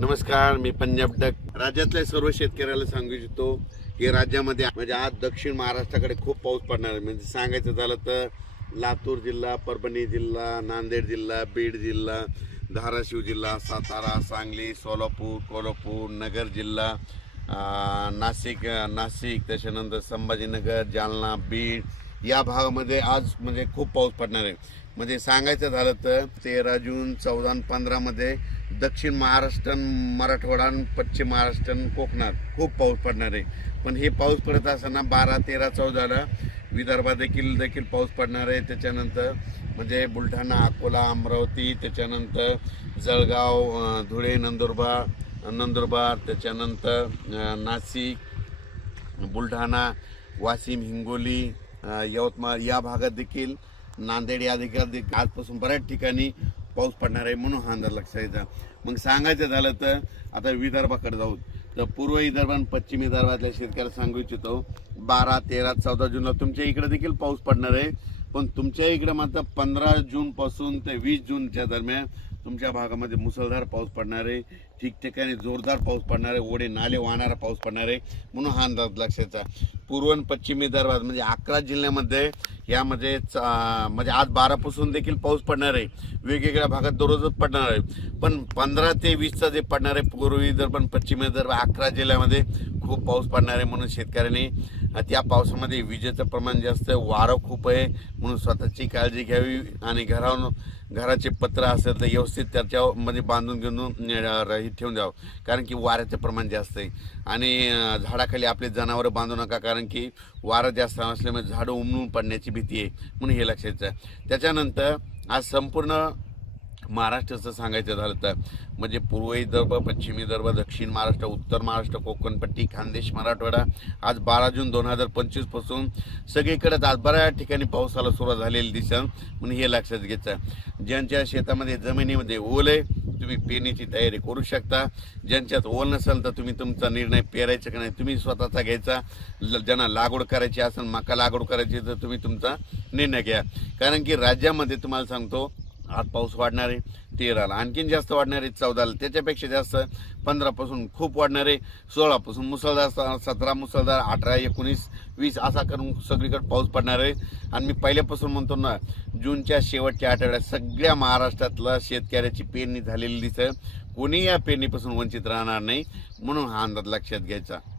नमस्कार मी पंजाब डक राज्यातल्या सर्व शेतकऱ्याला सांगू इच्छितो की राज्यामध्ये म्हणजे आज दक्षिण महाराष्ट्राकडे खूप पाऊस पडणार आहे म्हणजे सांगायचं झालं तर लातूर जिल्हा परभणी जिल्हा नांदेड जिल्हा बीड जिल्हा धाराशिव जिल्हा सातारा सांगली सोलापूर कोल्हापूर नगर जिल्हा नाशिक नाशिक त्याच्यानंतर संभाजीनगर जालना बीड या भागामध्ये आज म्हणजे खूप पाऊस पडणार आहे म्हणजे सांगायचं झालं तर तेरा जून चौदा पंधरामध्ये दक्षिण महाराष्ट्र मराठवाडा पश्चिम महाराष्ट्र कोकणात खूप पाऊस पडणार आहे पण हे पाऊस पडत असताना बारा तेरा चौदाला विदर्भात देखील देखील पाऊस पडणार आहे त्याच्यानंतर म्हणजे बुलढाणा अकोला अमरावती त्याच्यानंतर जळगाव धुळे नंदुरबार नंदुरबार त्याच्यानंतर नाशिक बुलढाणा वाशिम हिंगोली यवतमाळ या भागात देखील नांदेड या देखील आजपासून बऱ्याच ठिकाणी पाऊस पडणार आहे म्हणून हा अंदाज लक्षात मग सांगायचं झालं तर आता विदर्भाकडे जाऊ तर पूर्व विदर्भ आणि पश्चिम विदर्भातल्या शेतकऱ्याला सांगू इच्छितो बारा तेरा चौदा जूनला तुमच्या इकडे देखील पाऊस पडणार आहे पण तुमच्या इकडे मात्र पंधरा जूनपासून ते वीस जूनच्या दरम्यान तुमच्या भागामध्ये मुसळधार पाऊस पडणार आहे ठिकठिकाणी जोरदार पाऊस पडणार आहे ओढे नाले वाहणारा पाऊस पडणार आहे म्हणून हा अंदाज लक्षाचा पूर्व आणि पश्चिम म्हणजे अकरा जिल्ह्यामध्ये यामध्ये म्हणजे आज बारापासून देखील पाऊस पडणार आहे वेगवेगळ्या भागात दररोजच पडणार आहे पण पंधरा ते वीसचा जे पडणार आहे पूर्वी विदर्भ पण पश्चिम विदर्भ अकरा जिल्ह्यामध्ये खूप पाऊस पडणार आहे म्हणून शेतकऱ्यांनी त्या पावसामध्ये विजेचं प्रमाण जास्त आहे वारं खूप आहे म्हणून स्वतःची काळजी घ्यावी आणि घरावर घराचे पत्र असेल तर व्यवस्थित त्याच्यामध्ये बांधून घेऊन ठेवून द्यावं कारण की वाऱ्याचं प्रमाण जास्त आहे आणि झाडाखाली आपले जनावरं बांधू नका कारण की वारं जास्त असल्यामुळे झाडं उमलून पडण्याची भीती आहे म्हणून हे लक्षात त्याच्यानंतर आज संपूर्ण महाराष्ट्राचं सांगायचं झालं तर म्हणजे पूर्व विदर्भ पश्चिम विदर्भ दक्षिण महाराष्ट्र उत्तर महाराष्ट्र कोकणपट्टी खानदेश मराठवाडा आज बारा जून दोन हजार पंचवीसपासून सगळीकडेच आज बऱ्याच ठिकाणी पावसाला सुरुवात झालेली दिसण म्हणून हे लक्षात घ्यायचं ज्यांच्या शेतामध्ये जमिनीमध्ये ओल आहे तुम्ही पेरणीची तयारी करू शकता ज्यांच्यात ओल नसेल तर तुम्ही तुमचा निर्णय पेरायचा की नाही तुम्ही स्वतःचा घ्यायचा ज्यांना लागवड करायची असेल मका लागवड करायची तर तुम्ही तुमचा निर्णय घ्या कारण की राज्यामध्ये तुम्हाला सांगतो आज पाऊस वाढणार आहे तेराला आणखीन जास्त वाढणार आहे चौदाला त्याच्यापेक्षा जास्त पंधरापासून खूप वाढणार आहे सोळापासून मुसळधार सतरा मुसळधार अठरा एकोणीस वीस असा करून सगळीकडे पाऊस पडणार आहे आणि मी पहिल्यापासून म्हणतो ना जूनच्या शेवटच्या आठवड्यात सगळ्या महाराष्ट्रातला शेतकऱ्याची पेरणी झालेली दिसतं कोणी या पेरणीपासून वंचित राहणार नाही म्हणून हा अंदाज लक्षात घ्यायचा